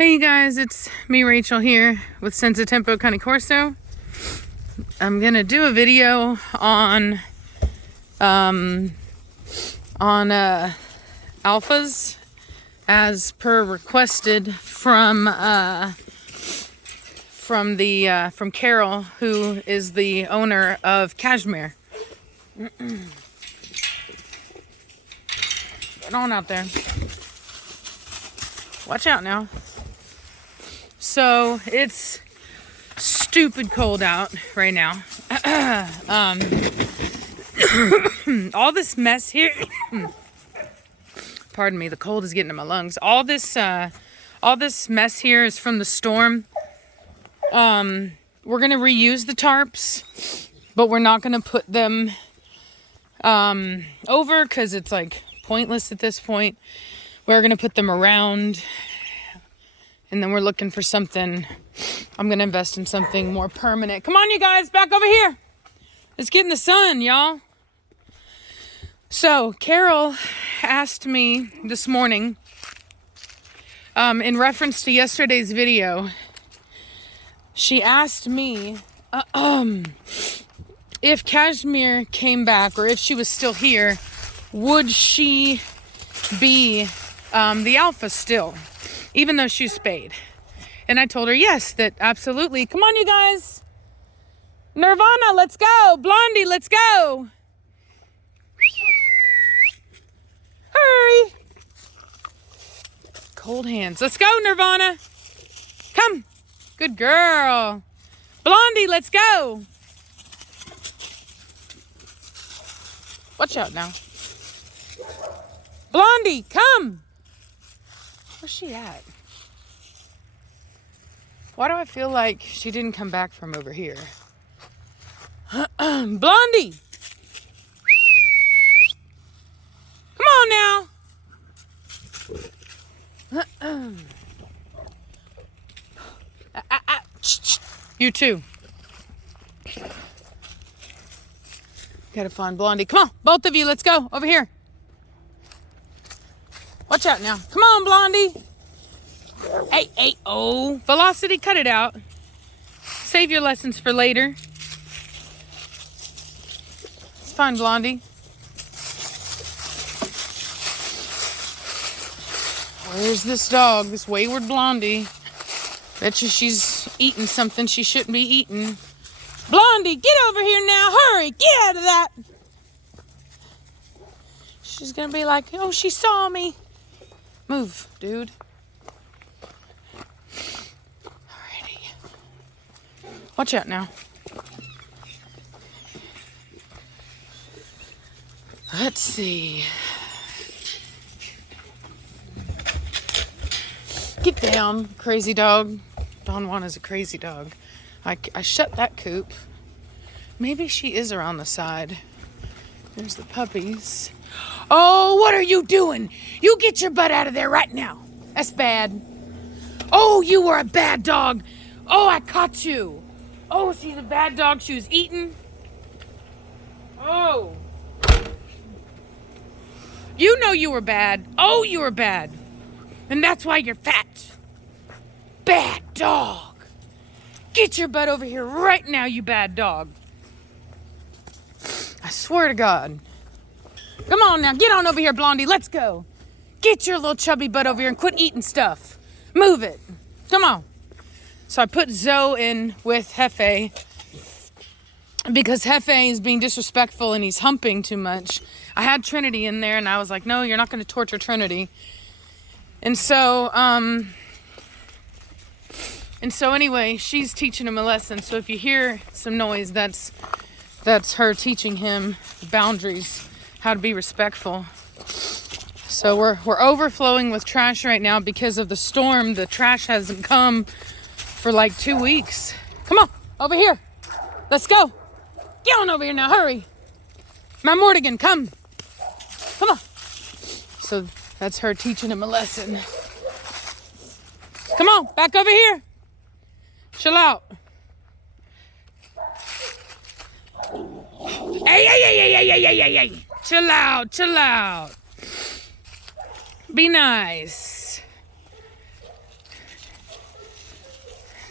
Hey guys, it's me Rachel here with Senza Tempo Cane Corso. I'm gonna do a video on alphas as per requested from Carol, who is the owner of Cashmere. Get on out there. Watch out now. So it's stupid cold out right now. All this mess here. Pardon me, the cold is getting in my lungs. All this mess here is from the storm. We're gonna reuse the tarps, but we're not gonna put them over because it's like pointless at this point. We're gonna put them around. And then we're looking for something. I'm going to invest in something more permanent. Come on, you guys, back over here. Let's get in the sun, y'all. So, Carol asked me this morning, in reference to yesterday's video, she asked me if Cashmere came back or if she was still here, would she be the alpha still? Even though she's spayed. And I told her, yes, that absolutely. Come on, you guys. Nirvana, let's go. Blondie, let's go. Hurry. Cold hands. Let's go, Nirvana. Come. Good girl. Blondie, let's go. Watch out now. Blondie, come. Where's she at? Why do I feel like she didn't come back from over here? Blondie! Come on now! You too. Gotta find Blondie. Come on, both of you, let's go. Over here. Watch out now. Come on, Blondie. Hey, oh. Velocity, cut it out. Save your lessons for later. It's fine, Blondie. Where's this dog, this wayward Blondie? Bet you she's eating something she shouldn't be eating. Blondie, get over here now. Hurry, get out of that. She's gonna be like, oh, she saw me. Move, dude. Alrighty. Watch out now. Let's see. Get down, crazy dog. Don Juan is a crazy dog. I shut that coop. Maybe she is around the side. There's the puppies. Oh, what are you doing? You get your butt out of there right now. That's bad. Oh, you were a bad dog. Oh, I caught you. Oh, she's a bad dog. She was eating. Oh. You know you were bad. Oh, you were bad. And that's why you're fat. Bad dog. Get your butt over here right now, you bad dog. I swear to God. Come on now, get on over here, Blondie. Let's go. Get your little chubby butt over here and quit eating stuff. Move it. Come on. So I put Zoe in with Hefe because Hefe is being disrespectful and he's humping too much. I had Trinity in there and I was like, no, you're not going to torture Trinity. And so anyway, she's teaching him a lesson. So if you hear some noise, that's her teaching him boundaries. How to be respectful. So we're overflowing with trash right now because of the storm. The trash hasn't come for like 2 weeks. Come on, over here. Let's go. Get on over here now, hurry. My Mortigan, come. Come on. So that's her teaching him a lesson. Come on, back over here. Chill out. Hey. Chill out. Be nice.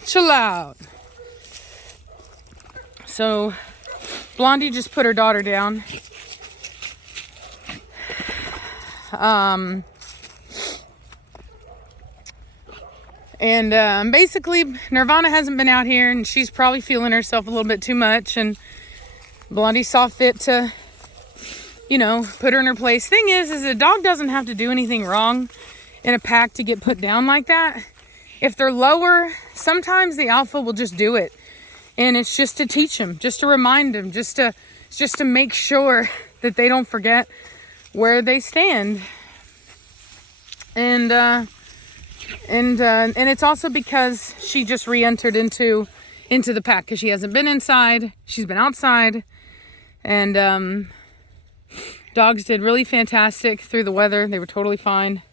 Chill out. So Blondie just put her daughter down. And basically Nirvana hasn't been out here, and she's probably feeling herself a little bit too much, and Blondie saw fit to, put her in her place. Thing is a dog doesn't have to do anything wrong in a pack to get put down like that. If they're lower, sometimes the alpha will just do it. And it's just to teach them, just to remind them, just to make sure that they don't forget where they stand. And it's also because she just re-entered into the pack, because she hasn't been inside, she's been outside. And dogs did really fantastic through the weather. They were totally fine.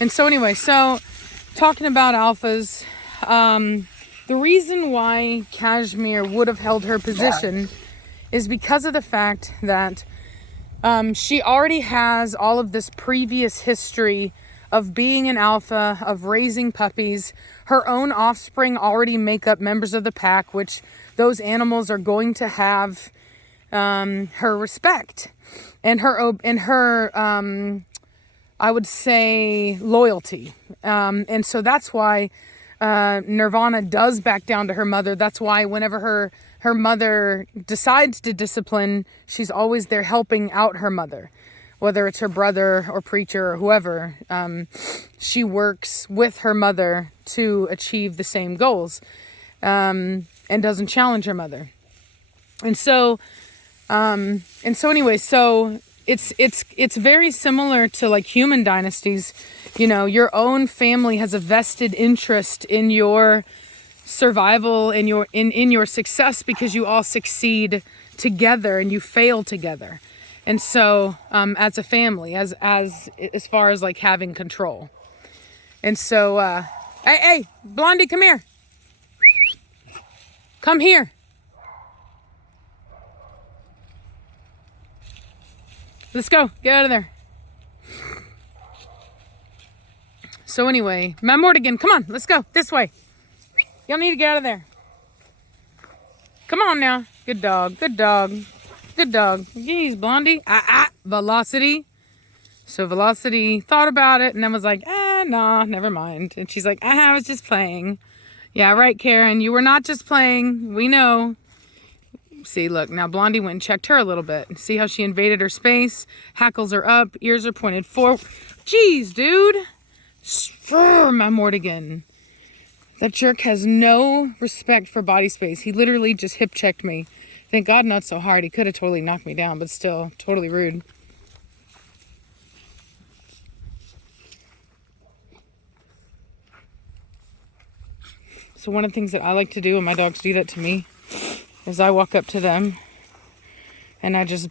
And so anyway, talking about alphas, the reason why Cashmere would have held her position is because of the fact that she already has all of this previous history of being an alpha, of raising puppies. Her own offspring already make up members of the pack, which those animals are going to have her respect and her I would say loyalty. And so that's why Nirvana does back down to her mother. That's why whenever her mother decides to discipline, she's always there helping out her mother, whether it's her brother or preacher or whoever. She works with her mother to achieve the same goals, and doesn't challenge her mother. And so anyway, it's very similar to like human dynasties. Your own family has a vested interest in your survival and in your success, because you all succeed together and you fail together. And so as a family, as far as like having control. And so hey Blondie, come here. Come here. Let's go. Get out of there. So anyway, Matt Mortigan, come on. Let's go. This way. Y'all need to get out of there. Come on now. Good dog. Good dog. Good dog. Jeez, Blondie. Velocity. So Velocity thought about it and then was like, nah, never mind. And she's like, I was just playing. Yeah, right, Karen. You were not just playing. We know. See, look, now Blondie went and checked her a little bit. See how she invaded her space? Hackles are up, ears are pointed forward. Jeez, dude. My Mortigan. That jerk has no respect for body space. He literally just hip checked me. Thank God not so hard. He could have totally knocked me down, but still, totally rude. So one of the things that I like to do when my dogs do that to me is I walk up to them and I just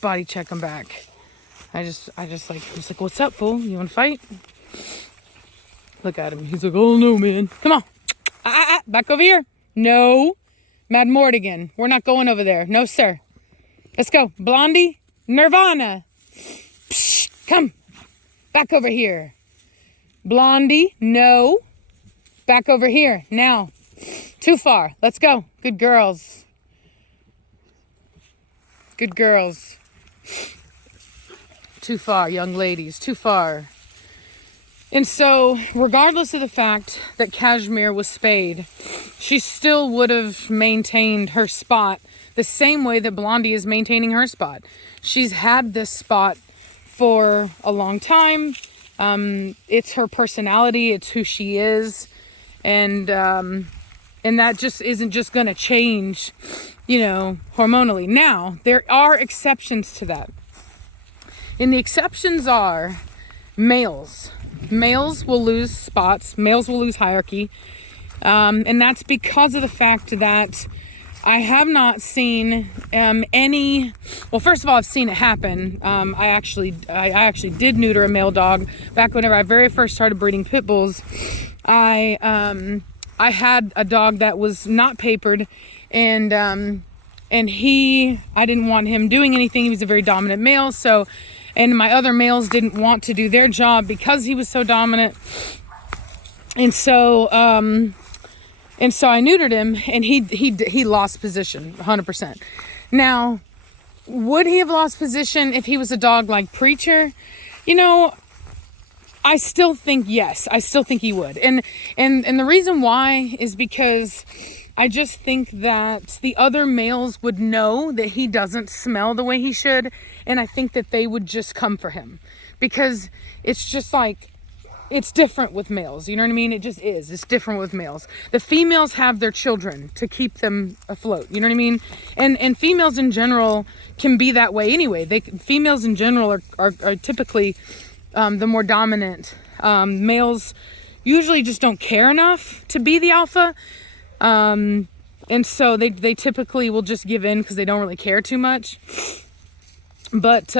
body check them back. I was like, what's up, fool? You want to fight? Look at him. He's like, oh no, man. Come on. Back over here. No. Mad Mortigan. We're not going over there. No, sir. Let's go. Blondie. Nirvana. Psh, come. Back over here. Blondie. No. Back over here. Now. Too far. Let's go. Good girls. Good girls. Too far, young ladies. Too far. And so, regardless of the fact that Cashmere was spayed, she still would have maintained her spot the same way that Blondie is maintaining her spot. She's had this spot for a long time. It's her personality. It's who she is. And that just isn't just going to change, hormonally. Now, there are exceptions to that. And the exceptions are males. Males will lose spots. Males will lose hierarchy. And that's because of the fact that I have not seen any... Well, first of all, I've seen it happen. I actually did neuter a male dog back whenever I very first started breeding pit bulls. I had a dog that was not papered, and I didn't want him doing anything. He was a very dominant male, so and my other males didn't want to do their job because he was so dominant. And so I neutered him, and he lost position 100%. Now, would he have lost position if he was a dog like Preacher? I still think yes. I still think he would. And the reason why is because I just think that the other males would know that he doesn't smell the way he should, and I think that they would just come for him, because it's just like, it's different with males. You know what I mean? It just is. It's different with males. The females have their children to keep them afloat. You know what I mean? And females in general can be that way anyway. Females in general are typically the more dominant. Males usually just don't care enough to be the alpha. And so they typically will just give in because they don't really care too much. But,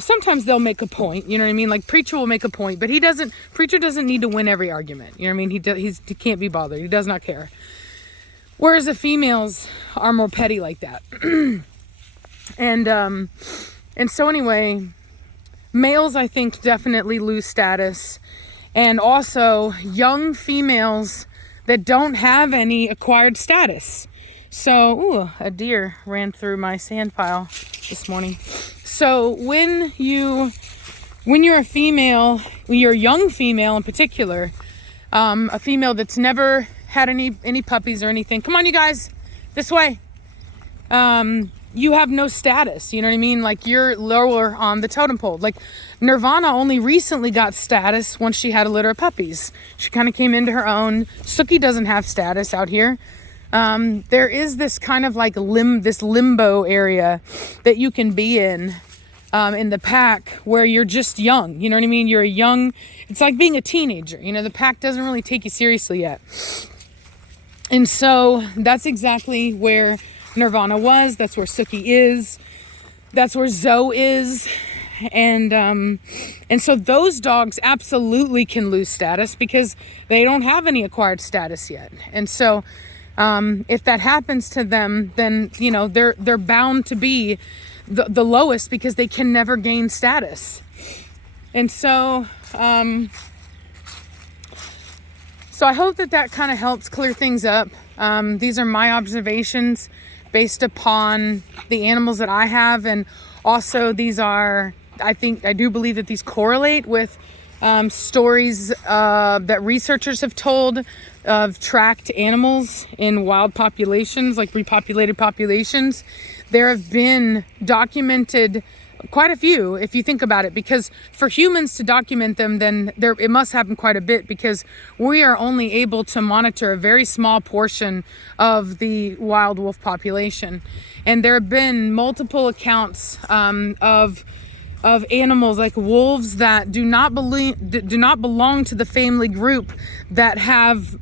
sometimes they'll make a point, you know what I mean? Like Preacher will make a point, but Preacher doesn't need to win every argument. You know what I mean? He can't be bothered. He does not care. Whereas the females are more petty like that. And so anyway, males, I think, definitely lose status. And also young females that don't have any acquired status. So, a deer ran through my sand pile this morning. So when you're a female, when you're a young female in particular, a female that's never had any puppies or anything, come on you guys, this way. You have no status, you know what I mean? Like, you're lower on the totem pole. Like, Nirvana only recently got status once she had a litter of puppies. She kind of came into her own. Suki doesn't have status out here. There is this kind of like this limbo area that you can be in the pack, where you're just young. You know what I mean? You're a young, it's like being a teenager. The pack doesn't really take you seriously yet. And so that's exactly where Nirvana was. That's where Suki is. That's where Zoe is. And so those dogs absolutely can lose status because they don't have any acquired status yet. And so if that happens to them, then they're bound to be the lowest because they can never gain status. And so I hope that kind of helps clear things up. These are my observations based upon the animals that I have, and also I do believe that these correlate with stories that researchers have told of tracked animals in wild populations, like repopulated populations. There have been documented quite a few, if you think about it, because for humans to document them, then it must happen quite a bit, because we are only able to monitor a very small portion of the wild wolf population. And there have been multiple accounts of animals like wolves that do not belong to the family group that have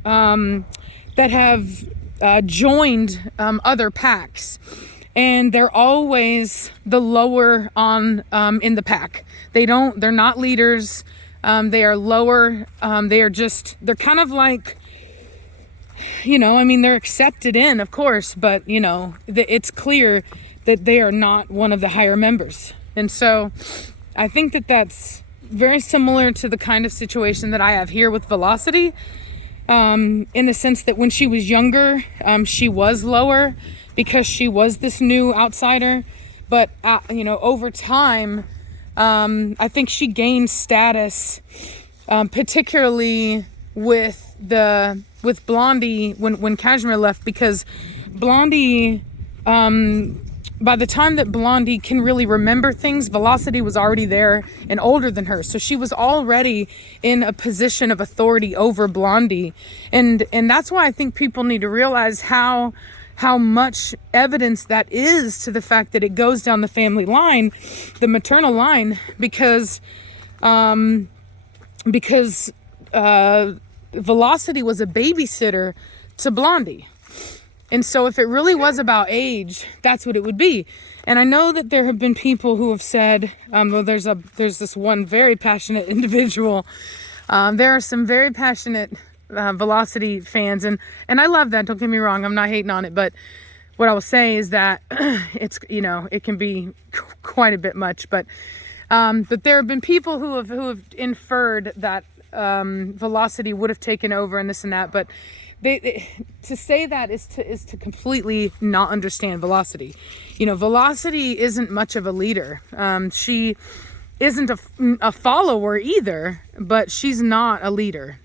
joined other packs. And they're always the lower on in the pack. They're not leaders. They are lower. They're kind of like, they're accepted in, of course, but it's clear that they are not one of the higher members. And so I think that that's very similar to the kind of situation that I have here with Velocity, in the sense that when she was younger, she was lower because she was this new outsider. But, over time, I think she gained status, particularly with Blondie when Cashmere left, because Blondie, by the time that Blondie can really remember things, Velocity was already there and older than her. So she was already in a position of authority over Blondie. And that's why I think people need to realize how much evidence that is to the fact that it goes down the family line, the maternal line, because Velocity was a babysitter to Blondie. And so if it really was about age, that's what it would be. And I know that there have been people who have said, there's this one very passionate individual. There are some very passionate Velocity fans, and I love that. Don't get me wrong, I'm not hating on it, but what I will say is that it's, you know, it can be quite a bit much, but there have been people who have inferred that velocity would have taken over and this and that, but to say that is to completely not understand velocity. You know, velocity isn't much of a leader. She isn't a follower either, but she's not a leader.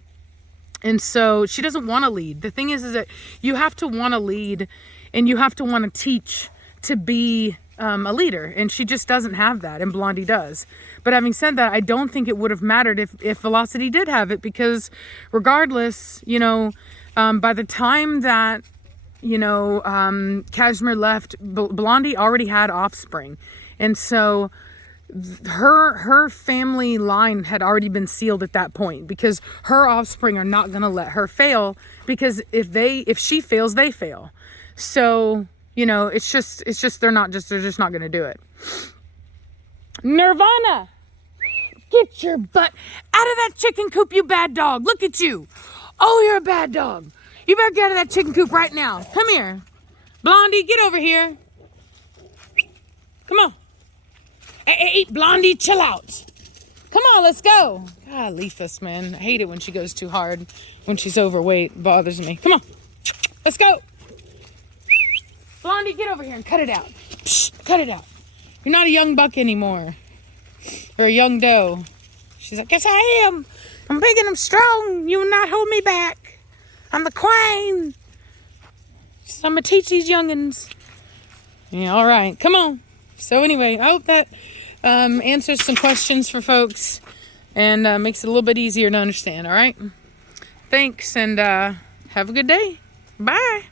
And so she doesn't want to lead. The thing is that you have to want to lead and you have to want to teach to be a leader. And she just doesn't have that, and Blondie does. But having said that, I don't think it would have mattered if Velocity did have it, because regardless, you know, by the time that, you know, Cashmere left, Blondie already had offspring. And so her family line had already been sealed at that point, because her offspring are not going to let her fail, because if she fails, they fail. So, you know, it's just they're just not going to do it. Nirvana, get your butt out of that chicken coop, you bad dog. Look at you. Oh, you're a bad dog. You better get out of that chicken coop right now. Come here. Blondie, get over here. Come on. Hey, Blondie, chill out. Come on, let's go. God, Leafus, man. I hate it when she goes too hard. When she's overweight, it bothers me. Come on. Let's go. Blondie, get over here and cut it out. Psh, cut it out. You're not a young buck anymore. Or a young doe. She's like, yes, I am. I'm big and I'm strong. You will not hold me back. I'm the queen. She says, I'm going to teach these youngins. Yeah, all right. Come on. So anyway, I hope that answers some questions for folks and makes it a little bit easier to understand, all right? Thanks, and have a good day. Bye.